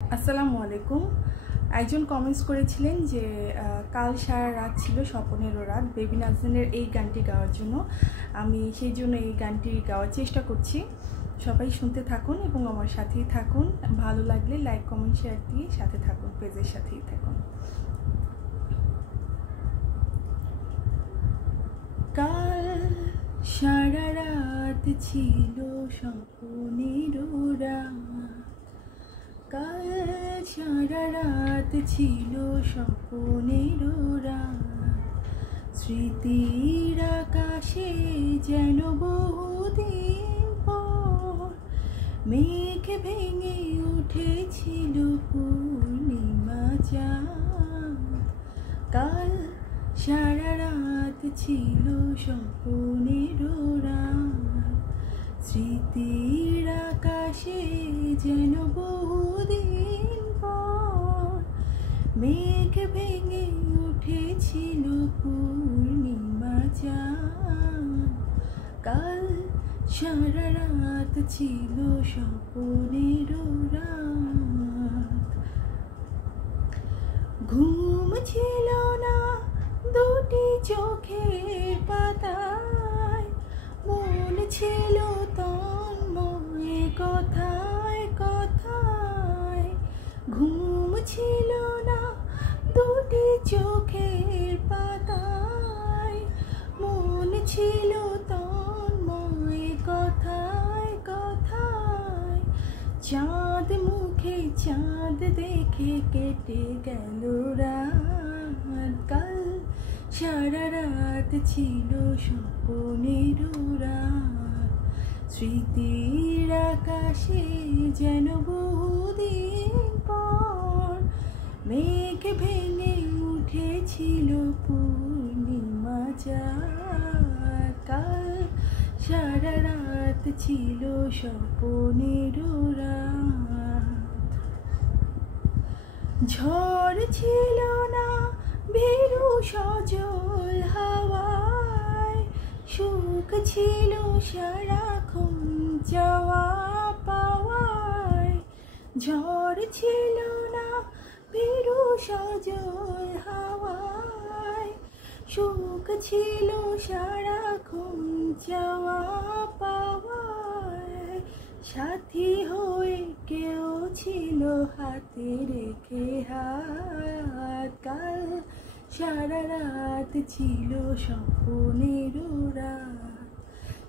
আসসালামু আলাইকুম। একজন কমেন্টস করেছিলেন যে কাল সারা রাত ছিল স্বপ্নেরও রাত বেবি নাজনীনের এই গানটি গাওয়ার জন্য। আমি সেই জন্য এই গানটি গাওয়ার চেষ্টা করছি। সবাই শুনতে থাকুন এবং আমার সাথেই থাকুন। ভালো লাগলে লাইক কমেন্ট শেয়ার দিয়ে সাথে থাকুন, পেজের সাথেই থাকুন। কাল সারা রাত ছিল স্বপ্নেরও রাত, কাল সারা রাত ছিল স্বপ্নেরও রাত, স্মৃতির আকাশে যেন বহুদিন পর মেঘ ভেঙে উঠেছিল পূর্ণিমা চাঁদ। কাল সারা রাত ছিল স্বপ্নেরও রাত, স্মৃতির আকাশে যেন বহুদিন পর মেঘ ভেঙে উঠেছিল পূর্ণিমা চাঁদ। কাল সারা রাত ছিল স্বপ্নেরও রাত, ঘুম ছিল না দুটি চোখের পাতায়, মন ছিল তন্ময় কথায় কথায়। ঘুম ছিল না দুটি চোখের পাতায়, মন ছিল তন্ময় কথায় কথায়। চাঁদ মুখে চাঁদ দেখে কেটে গেল রাত, কাল সারা রাত ছিল স্বপ্নেরও রাত, স্মৃতির আকাশে যেন বহুদিন পর মেঘ ভেঙে উঠেছিল পূর্ণিমা চাঁদ। কাল সারা রাত ছিল স্বপ্নেরও রাত, ঝড় ছিল না ভীরু সজল হাওয়ায়, সুখ ছিল সারাক্ষণ যাওয়া পাওয়ায়। ঝড় ছিল না ভীরু সজল হাওয়ায়, সুখ ছিল সারাক্ষণ যাওয়া পাওয়ায়। সাথী হয়ে কেউ ছিল হাতে রেখে হাত, কাল সারা রাত ছিল স্বপ্নেরও রাত,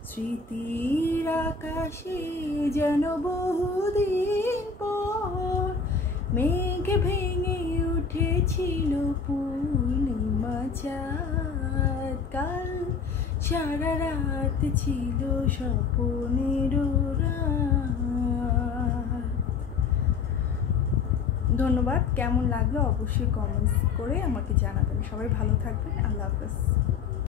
স্মৃতির আকাশে যেন বহুদিন পর মেঘ ভেঙে উঠেছিল পূর্ণিমা চাঁদ। কাল সারা রাত ছিল স্বপ্নেরও রাত। ধন্যবাদ। কেমন লাগলো অবশ্যই কমেন্টস করে আমাকে জানাবেন। সবাই ভালো থাকবেন। আল্লাহ হাফেজ।